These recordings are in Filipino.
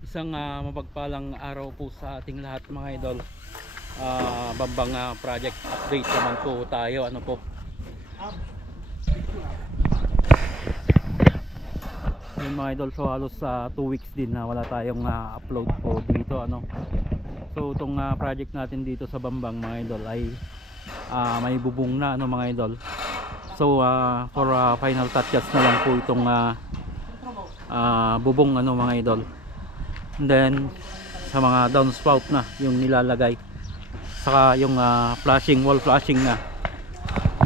Isang mapagpalang araw po sa ating lahat mga idol. Bambang project update naman po tayo. Ano po? Yung mga idol, so halos 2 weeks din na wala tayong upload po dito. Ano? So itong project natin dito sa Bambang mga idol ay may bubong na ano mga idol. So for final touches na lang po itong bubong ano mga idol. And then sa mga downspout na yung nilalagay, saka yung flashing, wall flashing na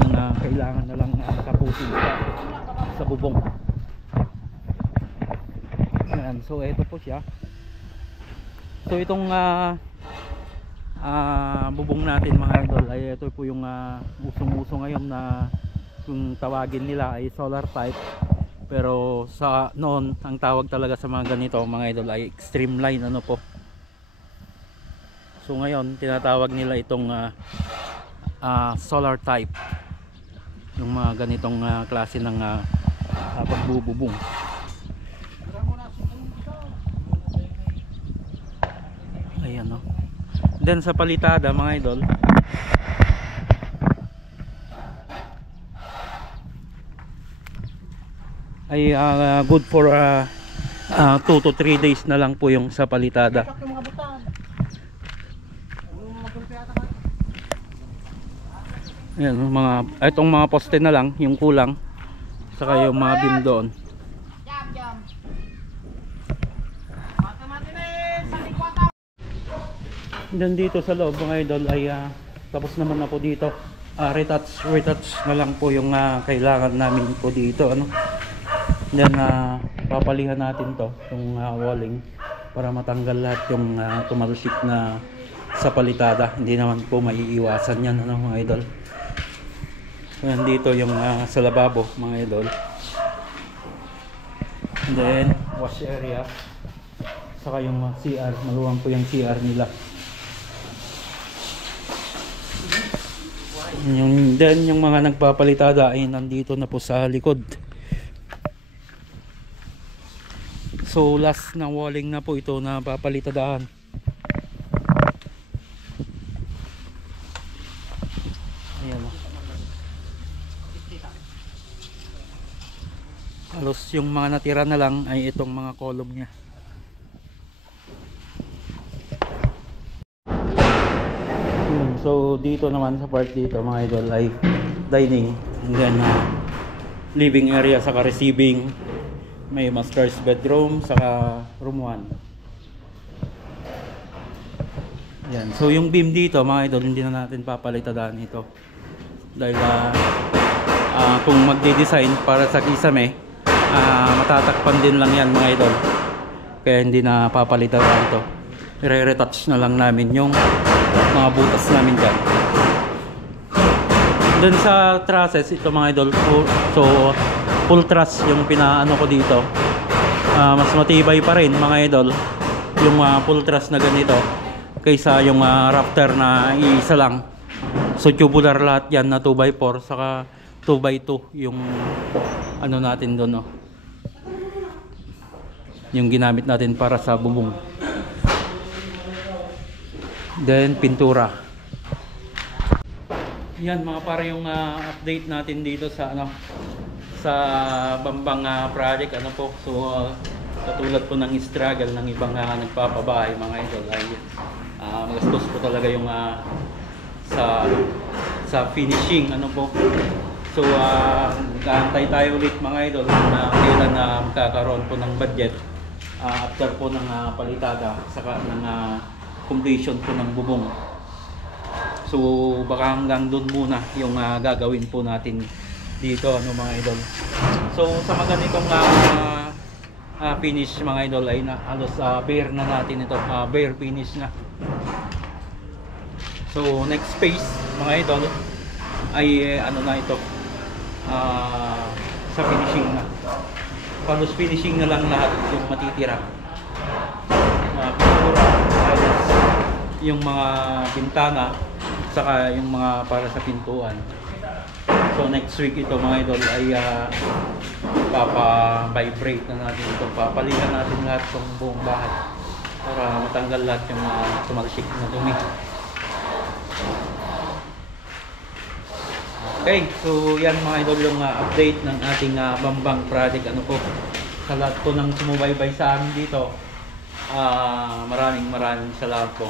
yung kailangan na lang tapusin sa bubong. Ayan, so ito po siya. So itong bubong natin mga idol ay ito po yung usong-uso ngayon na yung tawagin nila ay solar type. Pero sa noon ang tawag talaga sa mga ganito mga idol ay extreme line ano po. So ngayon tinatawag nila itong solar type, yung mga ganitong klase ng pagbububong. Ayan no. Then sa palitada mga idol ay good for 2 to 3 days na lang po yung sa palitada. Ayan, itong mga poste na lang yung kulang, saka yung mga beam doon. Dan dito sa loob mga idol ay tapos naman na po dito. Retouch na lang po yung kailangan namin po dito ano. Then papalihan natin to yung walling para matanggal lahat yung tumalsik na sa palitada. Hindi naman po maiiwasan yan ano mga idol. Ayan, dito yung sa lababo mga idol. And then wash area, saka yung CR, maluwang po yung CR nila. Then yung mga nagpapalitada ay nandito na po sa likod. So last na walling na po ito na papalitadahan. Ayan o. Halos yung mga natira na lang ay itong mga column nya. So dito naman sa part dito mga idol ay dining, and then living area saka receiving. May master's bedroom saka room 1. Yan. So yung beam dito mga idol hindi na natin papalitadaan ito. Dahil kung magde-design para sa kisame, matatakpan din lang yan mga idol. Kaya hindi na papalitadaan ito. I-retouch na lang namin yung mga butas namin dyan. Dun sa trusses ito mga idol, so full truss yung pinaano ko dito. Mas matibay pa rin mga idol yung full truss na ganito kaysa yung rafter na iisa lang. So tubular lahat yan na 2x4 saka 2x2 yung ano natin doon no, yung ginamit natin para sa bubong. Then pintura. Yan mga para yung update natin dito sa ano, sa Bambang project ano po. So katulad po ng struggle ng ibang nagpapabahay mga idol ay magastos po talaga yung sa finishing ano po. So kaantay tayo ulit mga idol na kailan magkakaroon po ng budget after po ng palitada saka ng completion po ng bubong. So baka hanggang doon muna yung gagawin po natin dito ano mga idol. So sa mga ganitong finish mga idol ay halos bare na natin ito, bare finish na. So next phase mga idol ay ano na ito, sa finishing na. Halos finishing na lang lahat yung matitira. Pintura, yung mga bintana saka yung mga para sa pintuan. So next week ito mga idol ay papa-vibrate na natin ito. Papalitan natin lahat ng buong bahay. para matanggal lahat yung tumalsik na dumi. Okay, so yan mga idol yung update ng ating Bambang project. Ano po, sa lahat po ng sumubaybay sa amin dito, maraming salamat po.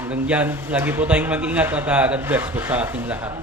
Hanggang dyan, lagi po tayong mag-ingat at God bless po sa ating lahat.